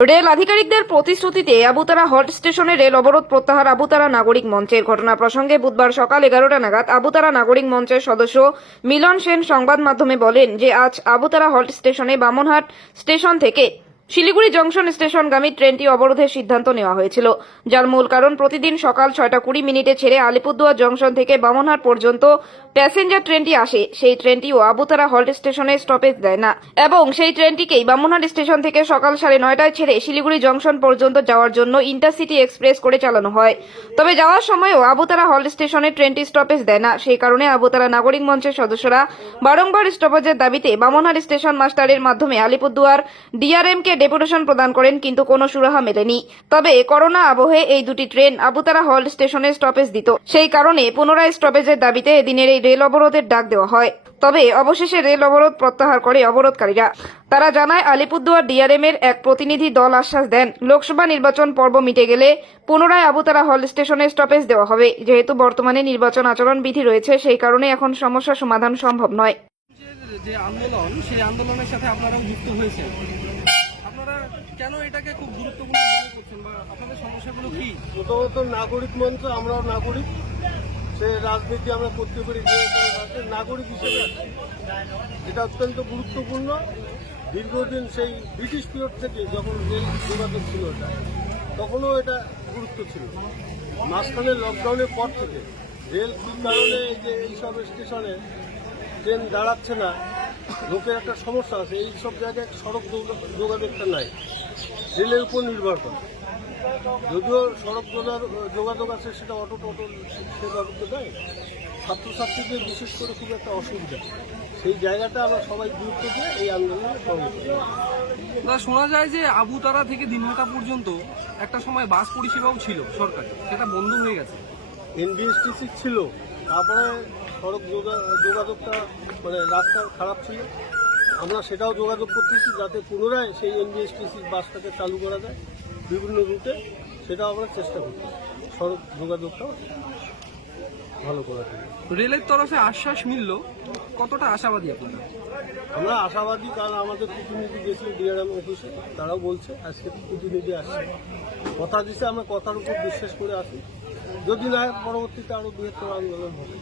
Rail আধিকারিকদের প্রতিশ্রুতিতে আবুতারা halt স্টেশনে rail অবরোধ প্রত্যাহার আবুতারা নাগরিক মঞ্চের ঘটনা প্রসঙ্গে বুধবার সকাল এগারোটা নাগাদ আবুতারা নাগরিক মঞ্চের সদস্য মিলন সেন সংবাদ মাধ্যমে বলেন যে আজ আবুতারা হল্ট স্টেশনে বামনহাট স্টেশন থেকে শিলিগুড়ি জংশন স্টেশনগামী ট্রেনটি অবরোধের সিদ্ধান্ত নেওয়া হয়েছিল। যার মূল কারণ প্রতিদিন সকাল ছয়টা কুড়ি মিনিটে ছেড়ে আলিপুরদুয়ার জংশন থেকে বামনহাট পর্যন্ত প্যাসেঞ্জার ট্রেনটি আসে। সেই ট্রেনটিও আবুতারা হল্ট স্টেশনে স্টপেজ দেয় না। এবং সেই ট্রেনটিকেই বামনহাট স্টেশন থেকে সকাল সাড়ে নয়টায় ছেড়ে শিলিগুড়ি জংশন পর্যন্ত যাওয়ার জন্য ইন্টারসিটি এক্সপ্রেস করে চালানো হয়। তবে যাওয়ার সময়ও আবুতারা হল্ট স্টেশনে ট্রেনটি স্টপেজ দেয় না। সেই কারণে আবুতারা নাগরিক মঞ্চের সদস্যরা বারংবার স্টপেজের দাবিতে বামনহাট স্টেশন মাস্টারের মাধ্যমে আলিপুরদুয়ার ডিআরএমকে ডেপুটেশন প্রদান করেন, কিন্তু কোনো সুরাহা মেলেনি। তবে করোনা আবহে এই দুটি ট্রেন আবুতারা হল স্টেশনে স্টপেজ দিত। সেই কারণে পুনরায় স্টপেজের দাবিতে এদিনের এই রেল অবরোধের ডাক দেওয়া হয়। তবে অবশেষে রেল অবরোধ প্রত্যাহার করে অবরোধকারীরা। তারা জানায়, আলিপুরদুয়ার ডিআরএম এর এক প্রতিনিধি দল আশ্বাস দেন, লোকসভা নির্বাচন পর্ব মিটে গেলে পুনরায় আবুতারা হল স্টেশনে স্টপেজ দেওয়া হবে। যেহেতু বর্তমানে নির্বাচন আচরণ বিধি রয়েছে, সেই কারণে এখন সমস্যা সমাধান সম্ভব নয়। যে- আন্দোলন, সেই আন্দোলনের সাথে আপনারাও যুক্ত হয়েছেন। কেন এটাকে খুব গুরুত্বপূর্ণ মনে প্রথমত নাগরিক মঞ্চ, আমরাও নাগরিক। সে রাজনীতি আমরা করতে পারি নাগরিক হিসেবে এটা অত্যন্ত গুরুত্বপূর্ণ। দীর্ঘদিন সেই ব্রিটিশ পিরিয়ড থেকে যখন রেল যোগাযোগ ছিল এটা, তখনও এটা গুরুত্ব ছিল। মাঝখানে লকডাউনের পর থেকে রেল কারণে যে এইসব স্টেশনে ট্রেন দাঁড়াচ্ছে না লোকের একটা সমস্যা আছে এই সব জায়গায় সড়ক যোগাযোগটা নাই। রেলের উপর নির্ভর করে। যদিও সড়ক যোগাযোগ আছে সেটা অটো টোটো সেভাবে তো দেয়। ছাত্রছাত্রীদের বিশেষ করে খুব একটা অসুবিধা। সেই জায়গাটা আমরা সবাই গুরুত্ব দিয়ে এই আন্দোলনে করি। শোনা যায় যে আবুতারা থেকে দিনহাটা পর্যন্ত একটা সময় বাস পরিষেবাও ছিল সরকারি। সেটা বন্ধ হয়ে গেছে। এনবিএসটিসি ছিল। তারপরে সড়ক যোগা- যোগাযোগটা মানে রাস্তা খারাপ ছিল। আমরা সেটাও যোগাযোগ করতেছি যাতে পুনরায় সেই এনবিএসটিসি বাসটাকে চালু করা যায় বিভিন্ন রুটে। সেটাও আমরা চেষ্টা করছি। সড়ক যোগাযোগটাও ভালো করার জন্য। রেলের তরফে আশ্বাস মিলল। কতটা আশাবাদী আপনারা? আমরা আশাবাদী কারণ আমাদের প্রতিনিধি গেছিল ডিআরএম অফিসে তারাও বলছে আজকে প্রতিনিধি আসছে। কথা দিচ্ছে আমরা কথার উপর বিশ্বাস করে আসি। যদি না পরবর্তীতে আরও বৃহত্তর আন্দোলন হবে।